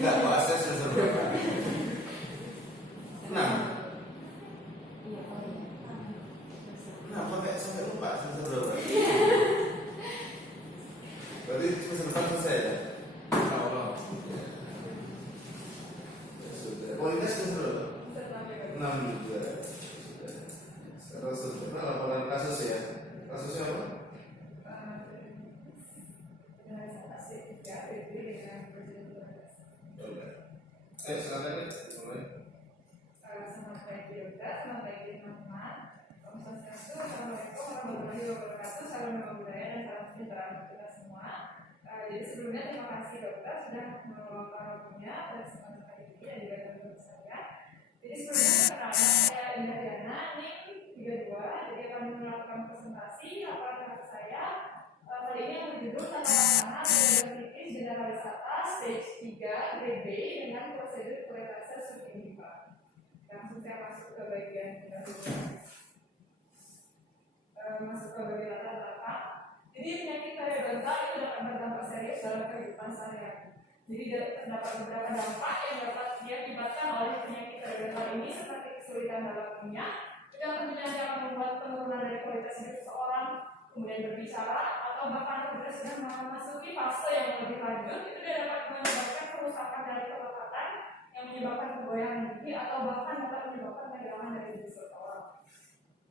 Enggak, bahasa semester berapa? 6. Kenapa kayak sampai lupa semester berapa? Berarti semester depan selesai ya? Allah. Kualitas semester berapa? 6 juga. Sekarang sudah laporan kasus ya. Kasusnya apa? Ayo silakan mulai. Selamat pagi Yoga, selamat pagi teman-teman. Om Swastiastu, Assalamualaikum warahmatullahi wabarakatuh. Salam budaya dan salam sejahtera untuk kita semua. Jadi sebelumnya terima kasih dokter sudah meluangkan waktunya pada kesempatan kali ini dan juga teman-teman saya. Jadi sebelumnya perkenalkan saya Indah Diana, NIM 32. Jadi akan melakukan presentasi laporan kasus saya. Kali ini yang berjudul tata laksana perioditis generalisata stage 3 grade B dengan prosedur kualitas subindividual. Langsung saya masuk ke bagian masuk ke bagian latar belakang. Jadi penyakit periodontal itu dapat berdampak serius dalam kehidupan sehari-hari. Jadi terdapat beberapa dampak yang dapat diakibatkan oleh penyakit periodontal ini seperti kesulitan dalam mengunyah, yang tentunya akan membuat penurunan dari kualitas hidup seseorang, kemudian berbicara, atau bahkan apabila sudah memasuki fase yang lebih lanjut, itu dapat menyebabkan kerusakan dari kelekatan yang menyebabkan kegoyangan gigi atau bahkan dapat menyebabkan kehilangan dari gigi seseorang.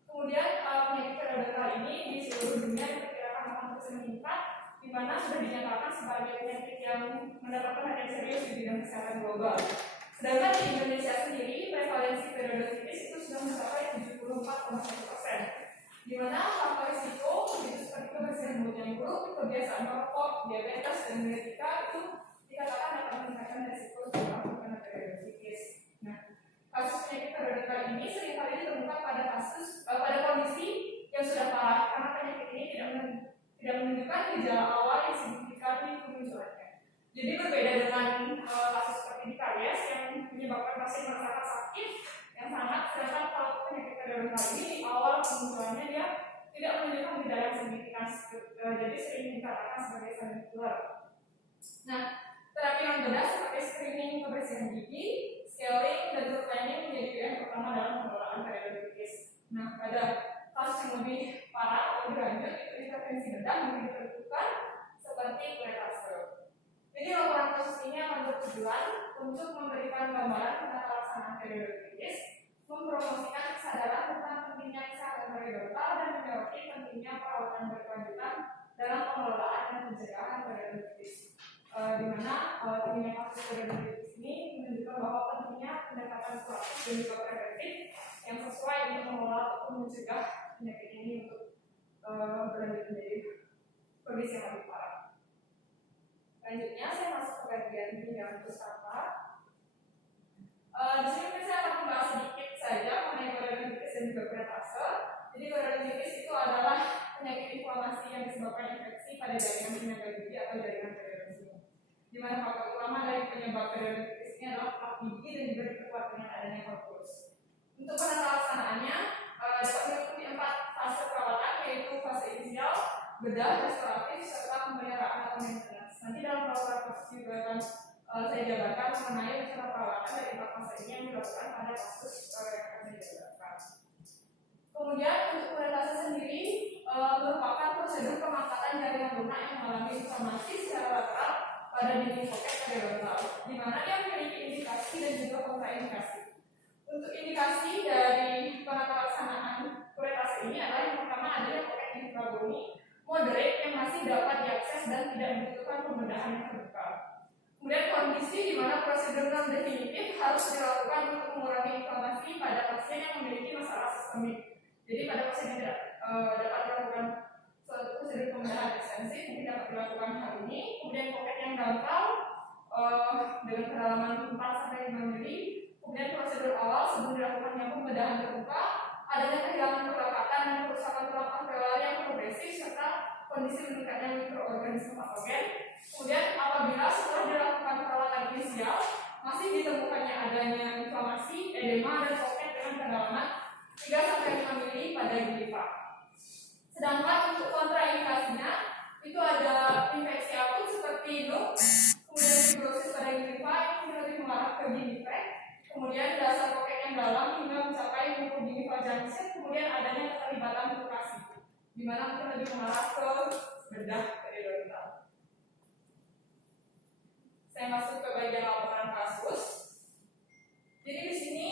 Kemudian penyakit periodontal ini di seluruh dunia diperkirakan akan terus meningkat, di mana sudah dinyatakan sebagai penyakit yang mendapat perhatian serius di bidang kesehatan global. Sedangkan di Indonesia sendiri, prevalensi periodontitis itu sudah mencapai 74,1%. Di mana faktor risiko itu seperti kebersihan mulut yang buruk, kebiasaan merokok, diabetes, dan genetika itu dikatakan dapat meningkatkan risiko terkena periodontitis. Nah, kasus penyakit periodontal ini seringkali ditemukan pada kondisi yang sudah parah karena penyakit ini tidak menunjukkan gejala awal yang signifikan di kemunculannya. Jadi berbeda dengan kasus seperti di karies yang menyebabkan pasien merasakan sakit yang sangat, sedangkan kalau penyakit periodontal ini di awal kemunculannya dia tidak menunjukkan gejala yang signifikan, jadi sering dikatakan sebagai silent killer. Nah, terapi non bedah seperti screening kebersihan gigi, scaling, dan root planning menjadi pilihan pertama dalam pengelolaan periodontitis. Nah, pada kasus yang lebih parah atau lebih lanjut, itu intervensi bedah mungkin diperlukan seperti kuretase. Jadi laporan kasus ini akan bertujuan untuk memberikan gambaran tentang pelaksanaan periodontitis, mempromosikan kesadaran tentang pentingnya kesehatan periodontal dan menyoroti pentingnya perawatan berkelanjutan dalam pengelolaan dan pencegahan periodontitis. Di mana tingginya kasus periodontitis ini menunjukkan bahwa pentingnya pendekatan proaktif dan juga preventif yang sesuai untuk mengelola ataupun mencegah penyakit ini untuk berlanjut menjadi kondisi yang lebih parah. Selanjutnya saya masuk ke bagian tindakan pustaka. Di sini saya akan membahas sedikit saja mengenai periodontitis dan juga kuretase. Jadi periodontitis itu adalah penyakit inflamasi yang disebabkan infeksi pada jaringan penyangga gigi atau jaringan periodontium. Di mana faktor utama dari penyebab periodontitis ini adalah plak gigi dan juga diperkuat dengan adanya kalkulus. Untuk penata laksanaannya dapat mengikuti 4 fase perawatan, yaitu fase inisial, bedah, restoratif, serta pemeliharaan atau maintenance. Nanti dalam laporan kasus juga akan saya jabarkan mengenai cara perawatan dari 4 fase ini yang dilakukan pada kasus yang akan saya jabarkan. Kemudian untuk kuretase sendiri merupakan prosedur pengangkatan jaringan lunak yang mengalami inflamasi secara lateral pada dinding poket periodontal, di mana dia memiliki indikasi dan juga kontraindikasi. Untuk indikasi dari penata laksanaan kuretase ini adalah yang pertama adanya poket infragoni moderate yang masih dapat diakses dan tidak membutuhkan pembedahan yang terbuka. Kemudian kondisi di mana prosedur non definitif harus dilakukan untuk mengurangi inflamasi pada pasien yang memiliki masalah sistemik. Jadi pada pasien yang tidak dapat dilakukan suatu prosedur pembedahan ekstensif mungkin dapat dilakukan hal ini. Kemudian poket yang dangkal dengan kedalaman 4-5 mili. Kemudian prosedur awal sebelum dilakukannya pembedahan terbuka, adanya kehilangan perlekatan dan kerusakan tulang alveolar yang progresif serta kondisi meningkatnya mikroorganisme patogen. Kemudian apabila setelah dilakukan perawatan inisial masih ditemukannya adanya inflamasi, edema, dan poket dengan kedalaman 3-5 mili pada gigi pak. Sedangkan untuk kontraindikasinya itu ada infeksi akut seperti NUK, kemudian fibrosis pada gigi pak, gingivae, kemudian dasar kokek yang dalam hingga mencapai mucogingival junction, kemudian adanya keterlibatan perkasi, di mana mungkin lebih mengarah ke bedah periodontal. Saya masuk ke bagian laporan kasus. Jadi di sini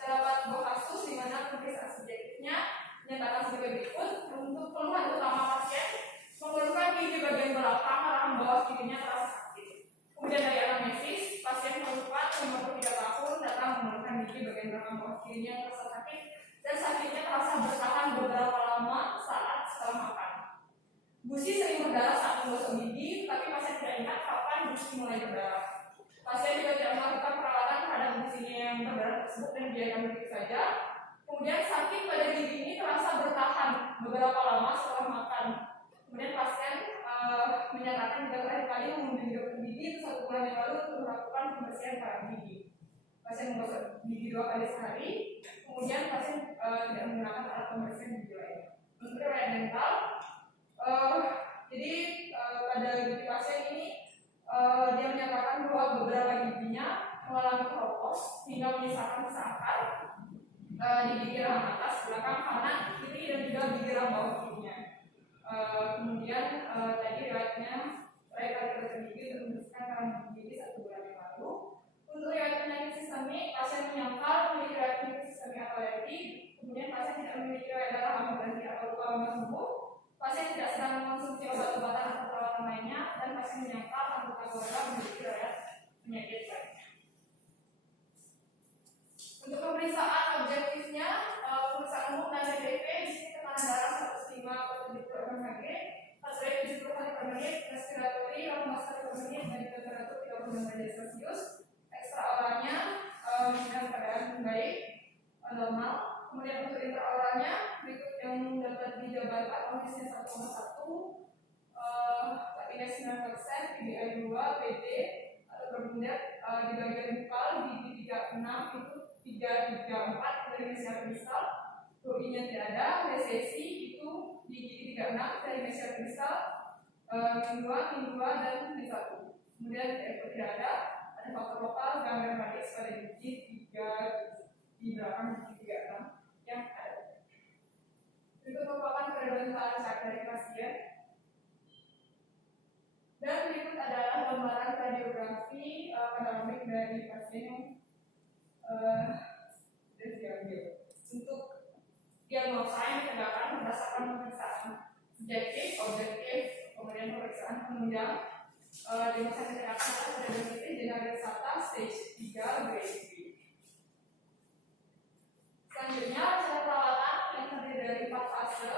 terdapat dua kasus di mana pemeriksaan subjektifnya menyatakan sebagai berikut. Untuk keluhan utama pasien mengeluhkan gigi bagian belakang arah bawah giginya terasa sakit. Kemudian dari anamnesis, pasien perempuan umur 3 tahun datang mengeluhkan gigi bagian belakang bawah giginya terasa sakit dan sakitnya terasa bertahan beberapa lama saat setelah makan. Gusi sering berdarah saat menggosok gigi, tapi pasien tidak ingat kapan gusi mulai berdarah. Pasien juga tidak melakukan perawatan terhadap gusinya yang berdarah tersebut dan biarkan begitu saja. Kemudian sakit pada gigi ini terasa bertahan beberapa lama setelah makan. Kemudian pasien menyatakan juga terakhir kali menggigit gigi 1 bulan yang lalu untuk melakukan pembersihan pada gigi. Pasien menggosok gigi 2 kali sehari. Kemudian pasien tidak menggunakan alat pembersihan gigi lain. Untuk riwayat dental, jadi pada gigi pasien ini dia menyatakan bahwa beberapa giginya mengalami keropos hingga menyisakan seakar di gigi rahang atas, belakang, kanan, kiri, dan juga gigi rahang bawah giginya. Kemudian tadi riwayatnya terakhir kali dokter gigi untuk membersihkan karang gigi 1 bulan yang lalu. Untuk riwayat penyakit sistemik, pasien menyangkal memiliki riwayat penyakit sistemik atau alergi. Kemudian pasien tidak memiliki riwayat darah lama berhenti atau luka lama sembuh. Pasien tidak sedang mengonsumsi obat-obatan atau perawatan lainnya, dan pasien menyangkal anggota keluarga memiliki riwayat penyakit lainnya. Untuk pemeriksaan objektifnya, pemeriksaan umum dan DTP di sini tekanan darah 105/70 Hg, heart rate 70 kali per menit, respiratori 18 kali per menit, dan temperatur 36 derajat Celcius. Ekstraoralnya dalam keadaan baik, normal. Kemudian untuk intraoralnya berikut yang dapat dijabarkan kondisinya 1,1, indeks 9%, PDI 2, PD atau berbeda di bagian bukal gigi 36 itu 334 dari mesial kristal, ruginya tidak ada, resesi itu di gigi 36 dari mesial kristal, min 2, dan min 1. Kemudian tidak ada faktor lokal gangguan radix pada gigi 3 di belakang gigi 36 yang ada. Berikut merupakan periodontal chart dari pasien. Dan berikut adalah gambaran radiografi panoramik dari pasien yang diambil. Untuk diagnosa yang ditegakkan berdasarkan pemeriksaan subjektif, objektif, kemudian pemeriksaan penunjang. Diagnosa yang ditegakkan adalah periodontitis generalis stage 3 grade B. Selanjutnya cara perawatan yang terdiri dari 4 fase.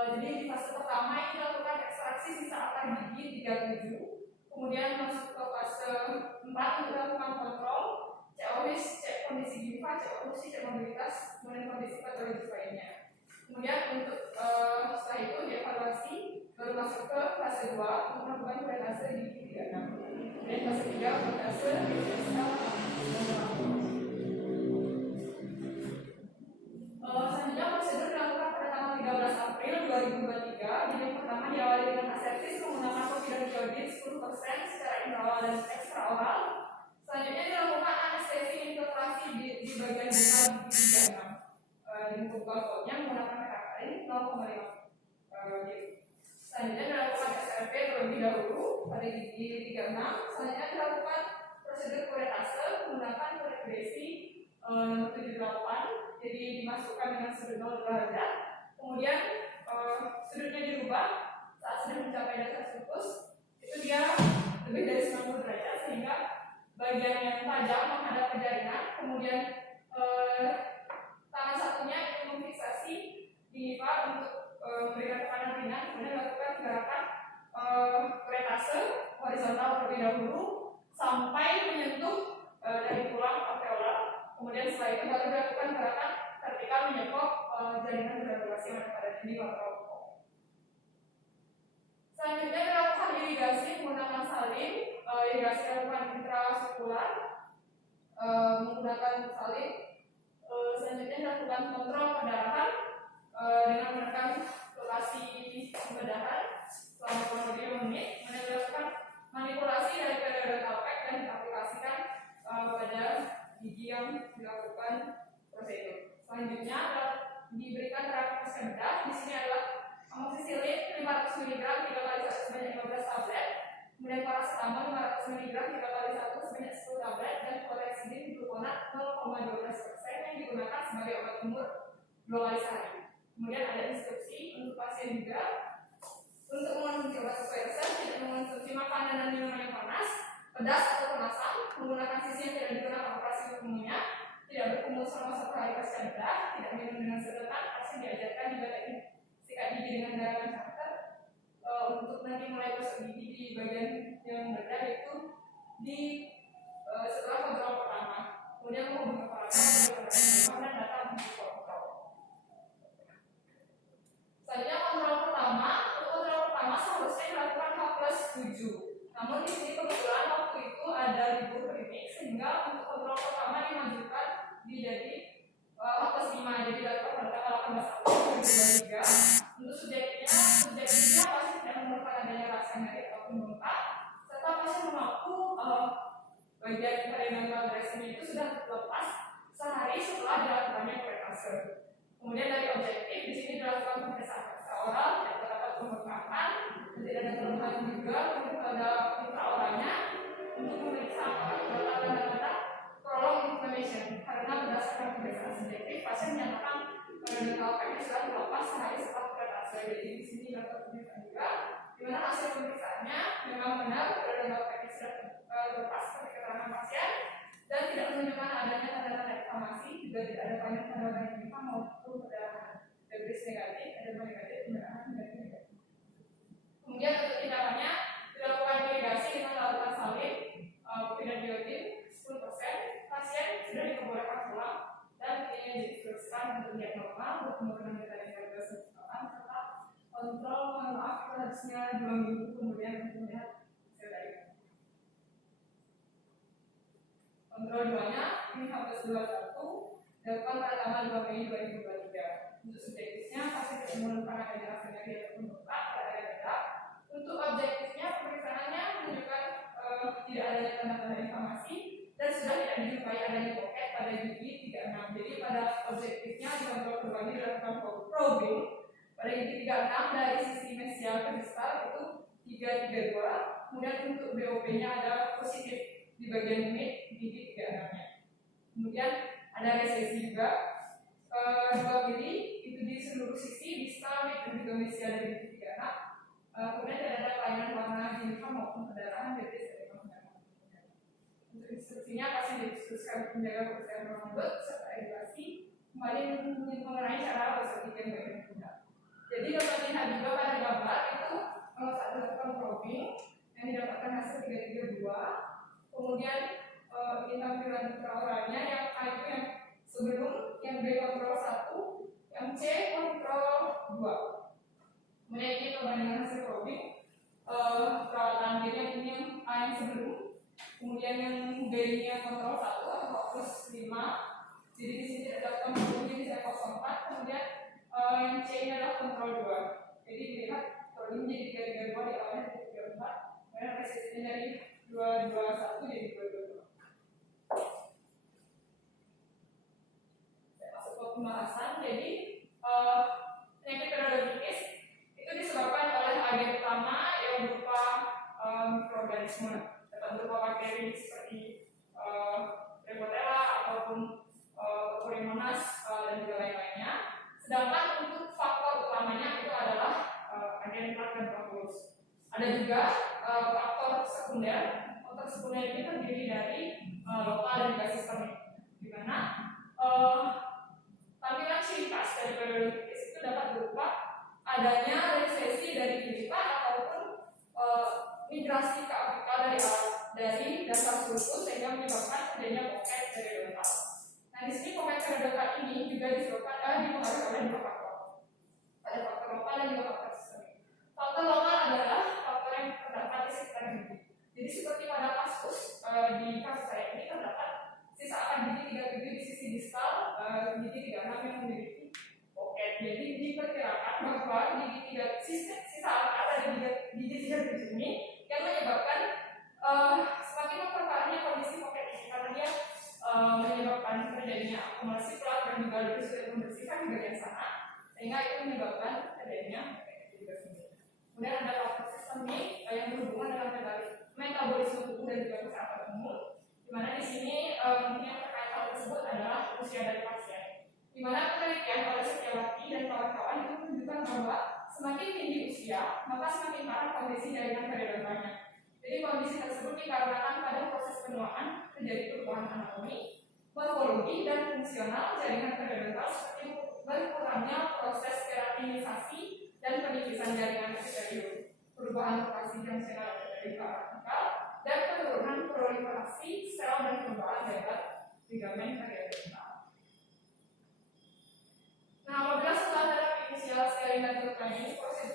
Jadi di fase pertama ini dilakukan ekstraksi sisa akar gigi 37. Kemudian masuk ke fase 4 untuk dilakukan kontrol, cek oris, cek kondisi gingiva, cek oklusi, cek mobilitas, kemudian kondisi patologis lainnya. Kemudian untuk setelah itu dievaluasi, baru masuk ke fase 2 untuk melakukan kuretase gigi 36. Dan fase 3 kuretase gigi selanjutnya prosedur dilakukan pada tanggal 13 April 2023. Jadi yang pertama diawali dengan asepsis menggunakan povidone 10% secara intraoral dan ekstraoral. Selanjutnya dilakukan anestesi infiltrasi di bagian bukal gigi 36 di bukal foldnya menggunakan mercaptan 0,5 Selanjutnya dilakukan SRP terlebih dahulu pada gigi 36. Selanjutnya dilakukan prosedur kuretase menggunakan kuret besi nomor 78. Jadi dimasukkan dengan sudut 0 derajat. Kemudian sudutnya dirubah saat sudah mencapai dasar sulcus. Itu dia lebih dari 90 derajat sehingga bagian yang tajam menghadap ke jaringan. Kemudian tangan satunya itu memfiksasi gingiva untuk memberikan tekanan ringan. Kemudian lakukan gerakan kuretase horizontal terlebih dahulu sampai menyentuh dari tulang alveolar. Kemudian setelah itu baru dilakukan gerakan vertikal menyekop jaringan granulasi yang ada pada dinding lateral bokong. Selanjutnya dilakukan irigasi menggunakan salin. Irigasi dilakukan intrasirkular menggunakan salin. Selanjutnya dilakukan kontrol perdarahan dengan menekan lokasi pembedahan selama kurang lebih 5 menit. Kemudian dilakukan manipulasi dari periodontal pack dan diaplikasikan Kemudian paracetamol 500 mg 3 kali 1 sebanyak 10 tablet, dan chlorhexidine gluconat 0,12% yang digunakan sebagai obat umur 2 kali sehari. Kemudian ada instruksi untuk pasien juga untuk mengonsumsi obat sesuai resep, tidak mengonsumsi makanan dan minuman yang panas, pedas atau kemasan, menggunakan sisi yang tidak digunakan operasi umumnya, tidak berkumpul selama 1 hari pasca bedah, tidak minum dengan sedotan. Pasien diajarkan juga teknik sikat gigi dengan gerakan catheter. Untuk nanti mulai gosok gigi di bagian yang bedah itu di setelah kontrol pertama. Kemudian menghubungi peralatan dan data untuk kontrol. Selanjutnya kontrol pertama. Untuk kontrol pertama seharusnya dilakukan H+7. Namun di sini kebetulan waktu itu ada libur klinik sehingga untuk kontrol pertama dimajukan menjadi H+5. Jadi dilakukan pada tanggal 18 April 2023. Untuk subjektifnya pasien tidak memerlukan adanya rasa nyeri ataupun bengkak, serta pasien mengaku bagian perineal dressing itu sudah lepas sehari setelah dilakukannya perkasa. Kemudian dari objektif di sini dilakukan pemeriksaan oral, tidak terdapat pembengkakan, tidak ada keluhan juga, kemudian ada intraoralnya untuk memeriksa tanda-tanda prolong inflammation. Karena berdasarkan pemeriksaan subjektif pasien menyatakan perineal package sudah terlepas sehari setelah perkasa. Jadi di sini dapat pemeriksaan juga, di mana hasil pemeriksaannya memang benar perineal package sudah terlepas seperti keterangan pasien dan tidak menunjukkan adanya tanda-tanda inflamasi, juga tidak ada banyak tanda-tanda inflamasi maupun perdarahan. Debris negatif, edema negatif, perdarahan negatif. Kemudian untuk tindakannya dilakukan irigasi dengan larutan salin pidadiotin 10%. Pasien sudah diperbolehkan pulang dan diinstruksikan untuk diet normal, penurunan metadata keselamatan, serta kontrol. Maaf, itu harusnya 2 minggu kemudian untuk melihat hasil dari kontrol 2-nya ini H+21 dilakukan pada tanggal 2 Mei 2023. Untuk subjektifnya pasien tidak memerlukan adanya rasa nyeri ataupun bengkak pada area bedah. Untuk objektifnya pemeriksaannya menunjukkan tidak adanya tanda-tanda inflamasi dan sudah tidak dijumpai adanya pocket pada gigi 36. Jadi pada objektifnya di kontrol kedua ini dilakukan probing pada gigi 36 dari sisi mesial ke distal itu 332. Kemudian untuk BOP-nya ada positif di bagian mid gigi 36-nya. Kemudian ada resesi juga 2 mili itu di seluruh sisi distal mid dan juga mesial dari gigi 36. Kemudian tidak ada kelainan warna ginjal maupun perdarahan debris dari penggunaan. Untuk instruksinya pasien diinstruksikan untuk menjaga kebersihan ruang mulut serta edukasi kembali mengenai cara gosok gigi yang baik dan benar. Jadi dapat dilihat juga pada gambar itu saat dilakukan probing yang didapatkan hasil 332. Kemudian tampilan intraoralnya yang A itu yang sebelum, yang B kontrol 1, yang C kontrol 2. Kemudian ini perbandingan hasil probing perawatan. Jadi yang ini yang A yang sebelum, kemudian yang B ini yang kontrol 1 atau plus 5. Jadi di sini ada kontrol, jadi saya 04. Kemudian yang C ini adalah kontrol 2. Jadi dilihat probing jadi 332 di awalnya 34. Kemudian resistenya dari 221 jadi 222. Saya masuk ke pembahasan. Jadi penyakit periodontitis itu disebabkan oleh agen utama yang berupa mikroorganisme, dapat berupa bakteri seperti Ribotella ataupun Pseudomonas dan juga lain-lainnya. Sedangkan untuk faktor utamanya itu adalah agen plaque dan coagulus. Ada juga faktor sekunder. Faktor sekunder ini terdiri dari lokal dan juga sistemik, di mana tampilan ciri khas dari periodontitis itu dapat berupa adanya resesi dari gigitan ataupun migrasi ke apikal dari dasar sulcus sehingga menyebabkan adanya pocket periodontal. Nah di sini pocket periodontal ini juga disebabkan dipengaruhi oleh dua faktor. Ada faktor lokal dan juga faktor sistemik. Faktor lokal adalah faktor yang terdapat di sekitar gigi. Jadi seperti pada kasus di kasus saya ini terdapat sisa akar gigi 37 di sisi distal, gigi 36 yang memiliki pocket. Jadi diperkirakan bahwa gigi 3 sisa akar dari gigi 37 ini yang menyebabkan semakin memperparahnya kondisi pocket ini karena dia menyebabkan terjadinya akumulasi plak dan juga lebih sulit membersihkan di bagian sana sehingga itu menyebabkan terjadinya pocket juga sendiri. Kemudian ada faktor sistemik yang berhubungan dengan metabolisme tubuh dan juga kesehatan umum. Di mana di sini yang terkait hal tersebut adalah usia dari pasien. Di mana penelitian oleh Setiawati dan kawan-kawan itu menunjukkan bahwa semakin tinggi usia, maka semakin parah kondisi jaringan periodontanya. Jadi kondisi tersebut dikarenakan pada proses penuaan terjadi perubahan anatomi, morfologi dan fungsional jaringan periodontal seperti berkurangnya proses keratinisasi dan penipisan jaringan epitelium, perubahan lokasi fungsional dari vertikal, dan penurunan proliferasi sel dan perubahan lebar ligamen periodontal. Nah, apabila setelah tahap inisial scaling dan terutama proses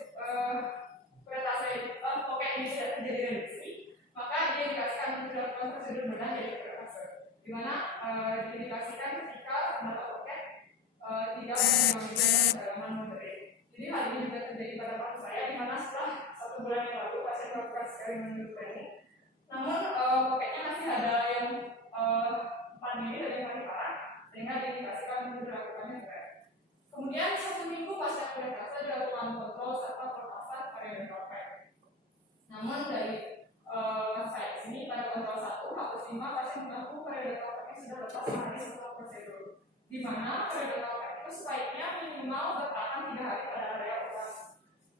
pokoknya ini tidak terjadi reduksi, maka dia dikasihkan untuk dilakukan prosedur bedah jadi peretase, di mana diindikasikan ketika mata pocket tidak mengalami pendalaman moderate. Jadi hal ini juga terjadi pada pasien saya, di mana setelah 1 bulan yang lalu pasien melakukan scaling menurut training, namun pocketnya masih ada yang 4 mili dan yang paling parah, sehingga diindikasikan untuk dilakukannya bedah. Kemudian 1 minggu pasca peretase dilakukan kontrol serta peretasan periodontal pack. Namun dari saya di sini pada kontrol 1 H+5 pasien mengaku periodontal pack sudah lepas sehari setelah prosedur, di mana periodontal pack itu sebaiknya minimal bertahan 3 hari pada area operasi.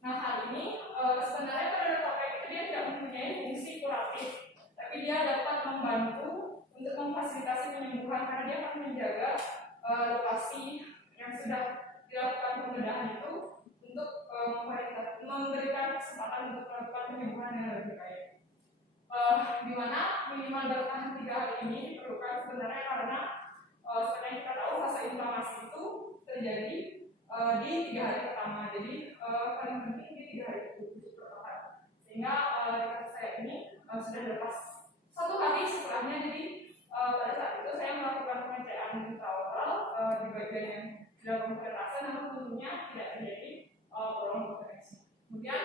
Nah, hal ini sebenarnya periodontal pack itu dia tidak mempunyai fungsi kuratif, tapi dia dapat membantu untuk memfasilitasi penyembuhan karena dia akan menjaga lokasi yang sudah dilakukan pembedahan itu untuk memberikan kesempatan untuk melakukan penyembuhan yang lebih baik. Di mana minimal bertahan 3 hari ini diperlukan sebenarnya karena seperti yang kita tahu fase inflamasi itu terjadi di 3 hari pertama. Jadi paling penting di 3 hari itu bertahan. Sehingga di kasus saya ini sudah lepas 1 hari setelahnya. Jadi pada saat itu saya melakukan pengecekan intraoral di bagian yang dalam peretase, namun tentunya tidak terjadi prolong koneksi. Kemudian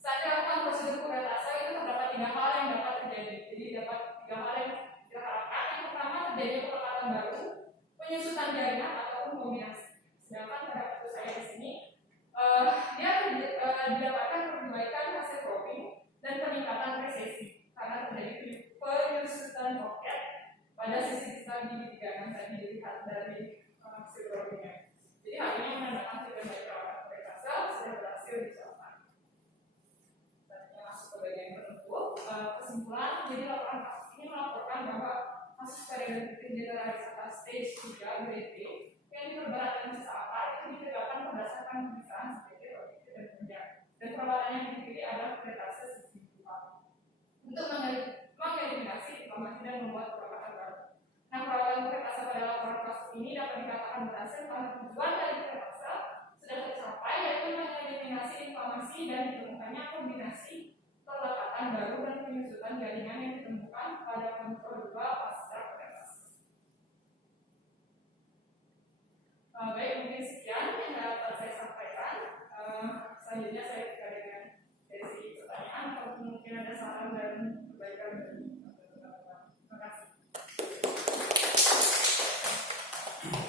saat dilakukan prosedur peretase itu terdapat 3 hal yang dapat terjadi. Jadi dapat 3 hal yang diharapkan. Yang pertama terjadi pelekatan baru, penyusutan jaringan ataupun kombinasi. Sedangkan pada kasus saya di sini dia didapatkan perbaikan hasil cropping dan peningkatan resesi karena terjadi penyusutan pocket pada sisi distal gigi 3 yang tadi dilihat dari hasil croppingnya. Jadi hal ini menandakan tidak baik perawatan peretase sudah berhasil dicapai. Selanjutnya masuk ke bagian penutup. Kesimpulan, jadi laporan kasus ini melaporkan bahwa kasus periodontitis generalis atas stage 3 grade B yang diperberat dan sisa akar itu ditegakkan berdasarkan pemeriksaan seperti roti dan penjara. Dan perawatan yang dipilih adalah peretase sisi 4 untuk mengeliminasi inflamasi dan membuat perawatan baru. Nah, perawatan peretase pada laporan kasus ini dapat dikatakan berhasil karena tujuan dari peretase sudah tercapai, yaitu mengeliminasi inflamasi dan ditemukannya kombinasi pelekatan baru dan penyusutan jaringan yang ditemukan pada kontrol 2 pasca peretase. Baik, mungkin sekian yang dapat saya sampaikan. Selanjutnya saya buka dengan sesi pertanyaan atau mungkin ada saran dan perbaikan dari teman-teman. Terima kasih.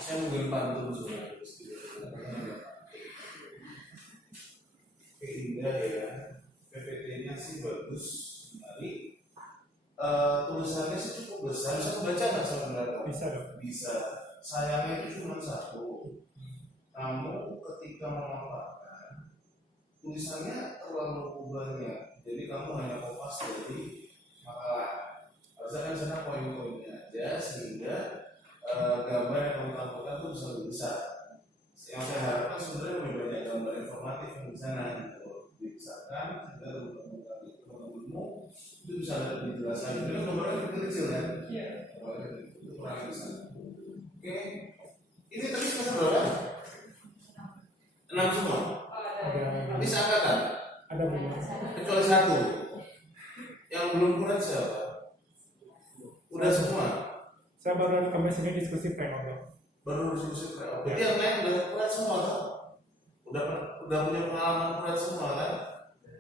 Saya mungkin pantun soal indah ya, PPT-nya sih bagus, menarik. Tulisannya sih cukup besar, bisa baca nggak sebenarnya? Bisa. Sayangnya itu cuma 1. Namun ketika memaparkan tulisannya terlalu banyak, jadi kamu hanya kopas dari makalah. Harusnya kan sana poin-poinnya aja sehingga gambar yang kamu tampilkan itu bisa lebih besar. Yang saya harapkan sebenarnya lebih banyak gambar informatif yang di sana dibesarkan sehingga teman-temanmu itu bisa lebih jelas lagi. Ini gambarnya kecil kan? Iya. Itu kurang besar. Oke, ini tadi semester berapa? 6 semua. Bisa angkatan? Ada belum? Kecuali 1. Yang belum kurat siapa? Udah semua. Saya baru kami sini diskusi pre-order. Baru diskusi pre-order. Jadi yang lain udah kurat semua kan? Udah punya pengalaman kurat semua kan?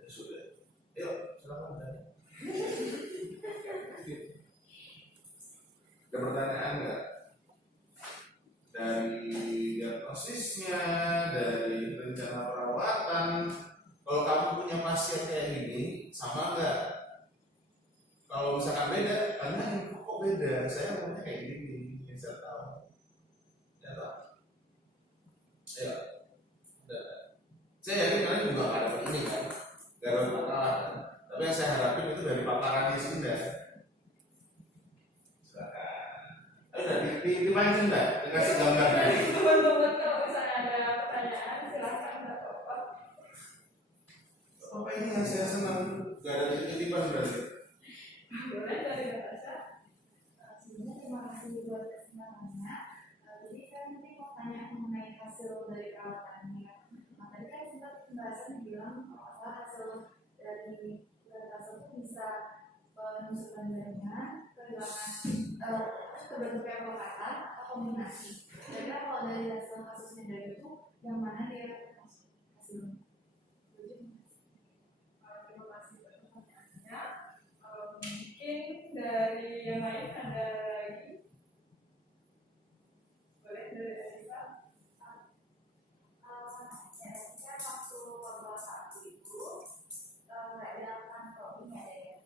Sudah. Yuk, silakan tanya. Ada pertanyaan nggak? Dari diagnosisnya, dari rencana perawatan. Kalau kamu punya pasien kayak gini, sama Kalau misalkan beda, tanyain kok beda. Saya ngomongnya kayak gini, bisa tahu. Ya tahu. Ya. Saya yakin kalian juga nggak dapat ini kan, nggak dapat masalah kan. Tapi yang saya harapin itu dari paparannya Sinda. Silakan. Udah dimancing nggak? Dikasih gambar dari. Teman-teman kalau misalnya ada pertanyaan silakan nggak apa-apa. Apa ini yang saya senang? Gak ada titipan berarti. Boleh dari Natasha. Sebelumnya terima kasih buat kesempatannya. Jadi kan nanti mau tanya mengenai hasil dari perawatannya. Nah, tadi kan sempat pembahasan bilang kalau hasil dari data itu bisa menunjukkan jaringan, kehilangan terbentuknya pelekatan atau kombinasi. Jadi kalau dari hasil kasusnya dari itu, yang mana dia masuk hasilnya? Terima kasih buat pertanyaannya. Mungkin dari yang lain ada lagi. Boleh dari Elisa. Saya waktu lomba satu itu nggak dilakukan coding ya deh,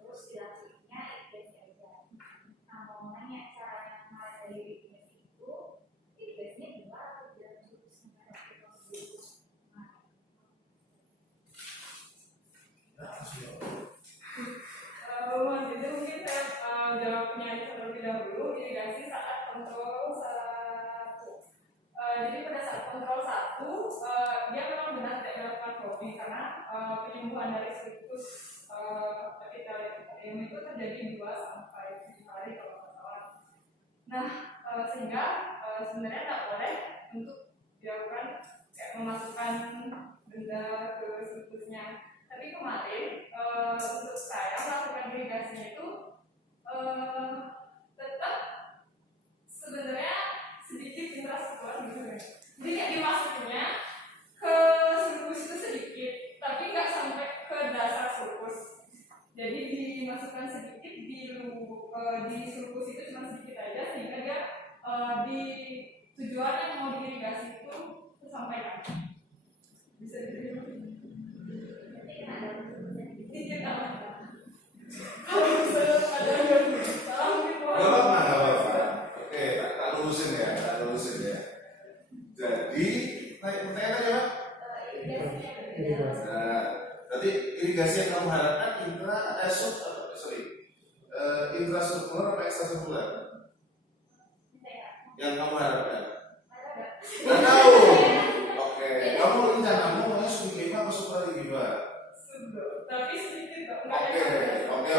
terus dilakukannya IPS aja. Nah mau nanya caranya kemarin dari IPS itu, IPS-nya gimana atau tidak terus menghadapi prosedur? Mas itu mungkin saya jawabnya terlebih dahulu. Irigasi saat kontrol 1. Jadi pada saat kontrol 1 dia memang benar tidak dilakukan probing karena penyembuhan dari situs epitelium itu terjadi 2 sampai 7 hari kalau nggak salah. Nah sehingga sebenarnya tidak boleh untuk dilakukan kayak memasukkan benda ke situsnya. Tapi kemarin untuk saya melakukan irigasinya itu tetap sebenarnya sedikit infrastruktur gitu ya. Jadi kayak dimasukinnya ke sulcus itu sedikit, tapi nggak sampai ke dasar sulcus. Jadi dimasukkan sedikit di sulcus itu cuma sedikit aja sehingga dia di tujuan yang mau diirigasi itu tersampaikan. Bisa diterima? Dikit amat. Kalau misalnya ada yang salah mungkin Gak apa-apa. Oke, tak lurusin ya. Jadi, pertanyaan apa? Nah, berarti irigasi yang kamu harapkan intrasirkular atau ekstrasirkular? Yang kamu harapkan? Nggak tahu. Oke, kamu rencanamu mau subgiva atau supragiva? tapi sedikit Oke,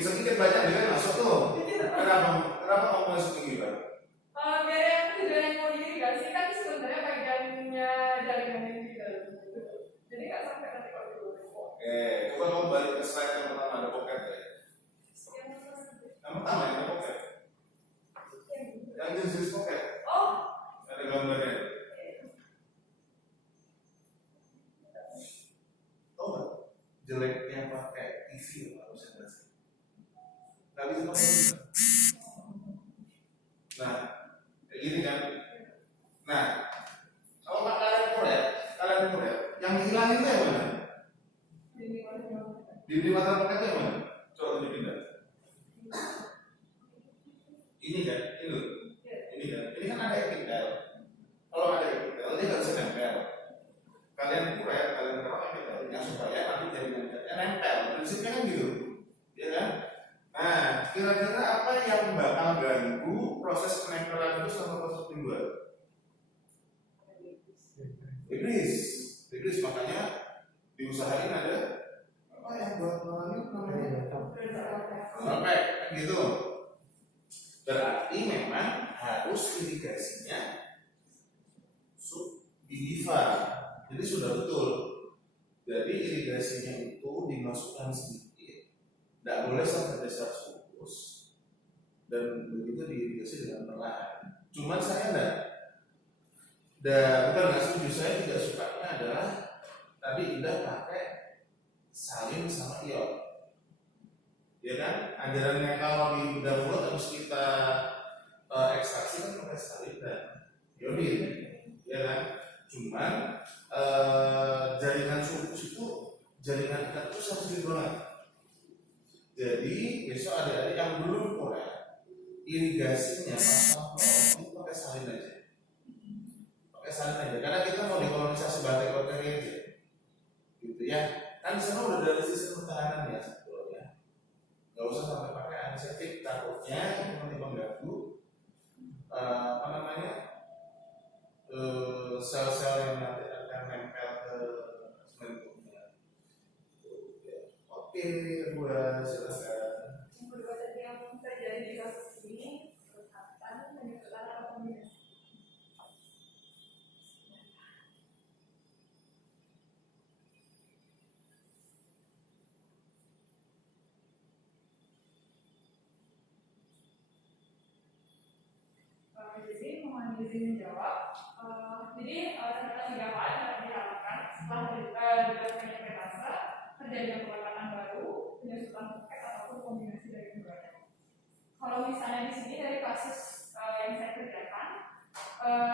sedikit banyak juga masuk tuh. Kenapa kamu mau subgiva? biar yang tujuan yang mau diirigasi kan sebenarnya bagiannya jaringan yang di dalam gitu. Jadi nggak sampai nanti kalau di luar. Oke, coba kamu balik ke slide yang pertama, ada pocket ya. Yang pertama ada pocket. Yang jenis pocket. Oh, Ada gambarnya. Oh, jeleknya pakai TV lah harusnya nggak sih? Nggak bisa pakai. Nah, kayak gini kan. Nah, kalau kalian kuret, yang dihilangin itu yang mana? Di mata pakai itu yang mana? Coba dipindah. Ini kan, ini kan ada epitel. Kalau ada epitel, dia nggak bisa nempel. Kalian kuret, kalian taruh epitelnya supaya nanti jaringannya nempel. Prinsipnya kan gitu, ya kan? Nah, kira-kira apa yang bakal ganggu proses penempelan itu sama proses penjual? Iblis, makanya diusahain ada apa yang buat ngalamin namanya? Sampai gitu. Berarti memang harus irigasinya subgiva. Jadi sudah betul. Jadi irigasinya itu dimasukkan sedikit, tidak boleh sampai dasar sulcus, dan begitu diirigasi dengan perlahan. Cuman saya bukan nggak setuju, saya tidak sukanya adalah tadi Indah pakai salin sama ion. Ya kan, ajarannya kalau di bedah mulut harus kita ekstraksi kan pakai salin dan iodin, ya kan. Cuman jaringan sulcus itu, jaringan ikat itu harus dibuang. Jadi besok adik-adik yang belum korek, irigasinya masalah itu pakai salin aja. Pakai salin aja, karena kita mau dekolonisasi batik bakteri aja, gitu ya. Kan di sana udah dari sistem pertahanan ya sebetulnya. Gak usah sampai pakai antiseptik, takutnya itu nanti mengganggu sel-sel yang nanti akan nempel ke semen. Oke, kedua silakan. Yang kedua tadi yang terjadi di kasus ini merupakan penyusutan atau kombinasi. Jadi mohon izin menjawab. Jadi terdapat 3 hal yang dapat dilakukan setelah dilakukannya petase, terjadinya pelekatan baru, penyusutan paket ataupun kombinasi dari keduanya. Kalau misalnya di sini dari kasus yang saya kerjakan,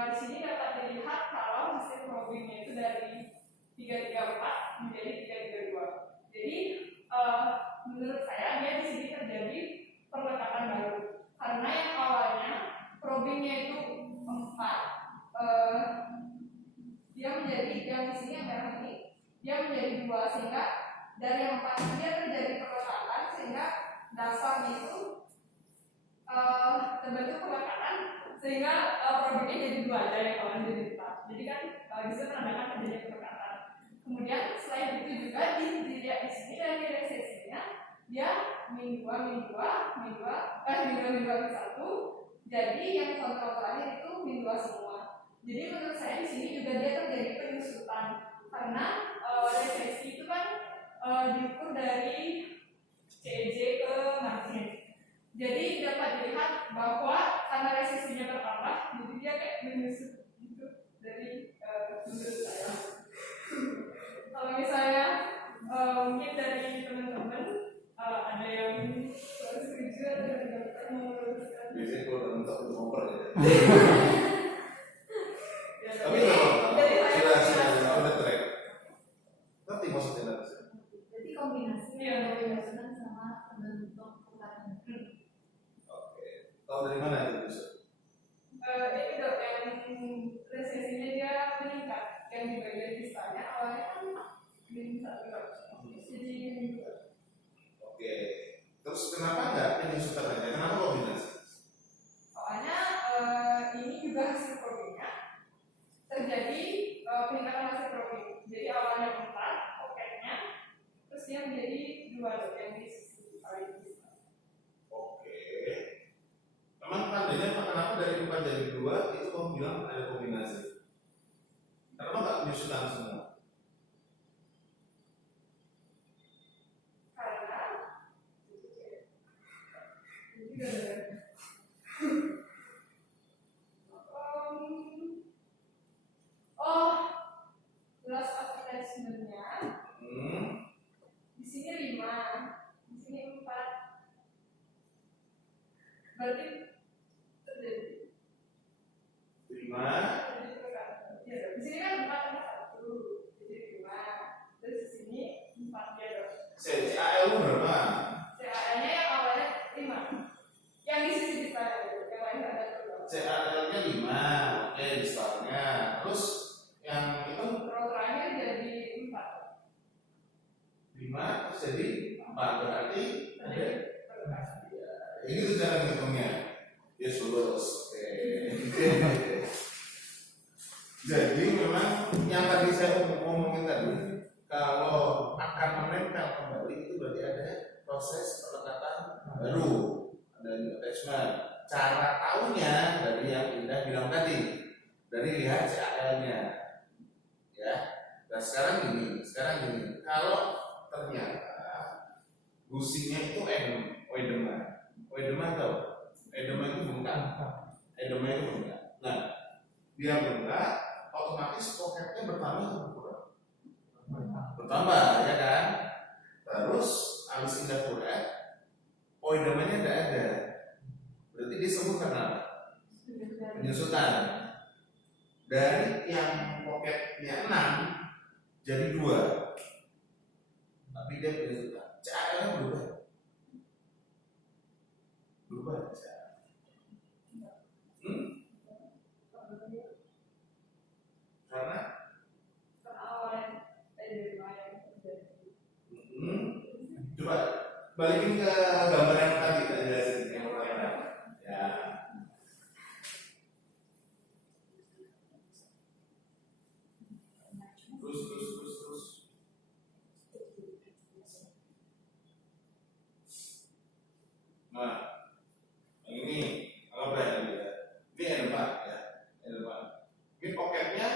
di sini dapat dilihat kalau hasil probingnya itu dari 334 menjadi 332. Jadi menurut saya dia di sini terjadi perlekatan baru karena yang awalnya probingnya itu 4, dia menjadi yang di sini yang merah ini dia menjadi 2, sehingga dari yang 4 dia terjadi perlekatan sehingga dasarnya itu terbentuk perlekatan sehingga probingnya jadi 2 dari yang awalnya jadi 4. Jadi kan di situ menandakan terjadi perlekatan. Kemudian selain itu juga dilihat di sini dari resesinya dia -2, -2, -1. Jadi yang kontrol terakhir itu -2 semua. Jadi menurut saya di sini juga dia terjadi penyusutan karena resesi itu kan diukur dari CEJ ke margin. Jadi dapat dilihat bahwa karena resesinya bertambah, jadi dia kayak menyusut gitu dari menurut saya. Kalau misalnya mungkin dari teman-teman ada yang setuju atau tidak meluruskan. Biasanya kalau dalam satu ngoper ya. Ya, Tapi nggak apa-apa. Silakan udah track. Ngerti maksudnya nanti. Jadi kombinasi Iya. penyusunan sama pembentuk pelekatan. Oke. Tahu dari mana itu bisa? Ini dok yang resesinya dia meningkat, yang di bagian distalnya awalnya kan -1, jadi -2. Oke. Terus kenapa nggak penyusutan aja? Kenapa kombinasi? Soalnya ini juga hasil probingnya terjadi peningkatan hasil probing. Jadi awalnya 4 poketnya, terus dia menjadi 2 dok yang di sisi paling distal. Oke. Memang tandanya kenapa dari 4 jadi 2 itu kamu bilang ada kombinasi? Kenapa nggak penyusutan semua? Glass attachment-nya di sini 5, di sini 4. Berarti terjadi 5. ya, di sini kan 4 sama 1, jadi 5. Terus di sini 4 ya dok. CAL berapa? CAL-nya yang awalnya 5, yang di sisi distal, yang lain ada berapa? CAL-nya 5, oke distalnya. Terus yang itu Row terakhir jadi 4. 5 terus jadi 4 berarti ada. Perlekatan. Ini tuh cara ngitungnya. Yes lulus. Oke. Jadi memang yang tadi saya ngomongin tadi, kalau akan menempel kembali itu berarti ada proses pelekatan baru, ada new attachment. Cara tahunya dari yang Indah bilang tadi, dari lihat CAL-nya, ya. Nah sekarang gini, kalau ternyata businya itu edema tahu? Edema itu bengkak. Nah, dia bengkak, otomatis poketnya bertambah atau berkurang? Bertambah, ya kan? Terus habis Indah korek, edemanya tidak ada. Berarti dia sembuh karena apa? Penyusutan. Dari yang poketnya 6 jadi 2, tapi dia penyusutan. CAL-nya berubah. Coba balikin ke gambar yang tadi kita jelasin yang pertama. Ya. Terus. Nah, yang ini apa ya? Ini yang depan ya, yang depan. Ini poketnya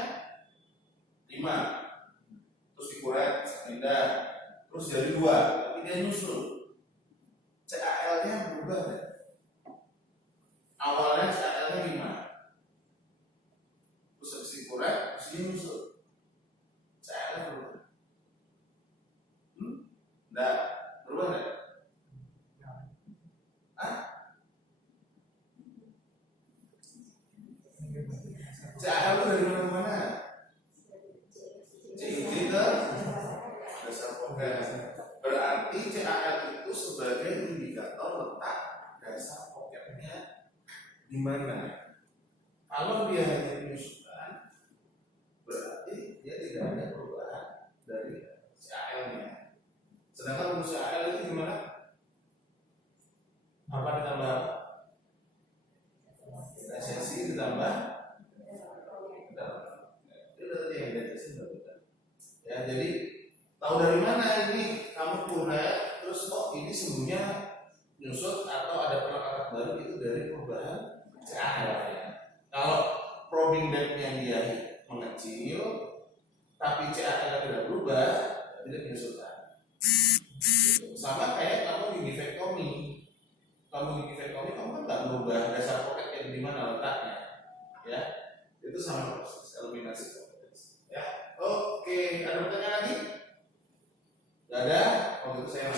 5, terus dikurang pindah, terus jadi 2, tapi dia nyusul. CAL-nya berubah ya? Awalnya CAL-nya 5, terus habis dikurang, terus dia nyusul. CAL-nya berubah. Enggak, berubah enggak? CAL itu dari mana ke mana? CIJ ke dasar poket. Berarti CAL itu sebagai indikator letak dasar poketnya di mana. Kalau dia hanya penyusutan, berarti dia tidak ada perubahan dari CAL-nya. Sedangkan untuk CAL itu gimana? Apa ditambah? Esensi ditambah. Ya, jadi tahu dari mana ini kamu purna, terus kok ini sebenarnya nyusut atau ada perangkat baru itu dari perubahan CAL ya. Kalau probing depth-nya dia mengecil tapi CAL tidak berubah, tidak penyusutan. Sama kayak kamu gigivectomy. Kamu kan nggak berubah dasar pocket yang di mana letaknya, ya. Itu sama proses eliminasi kompetensi. Ya, oke. Ada pertanyaan lagi? Gak ada? Kalau gitu saya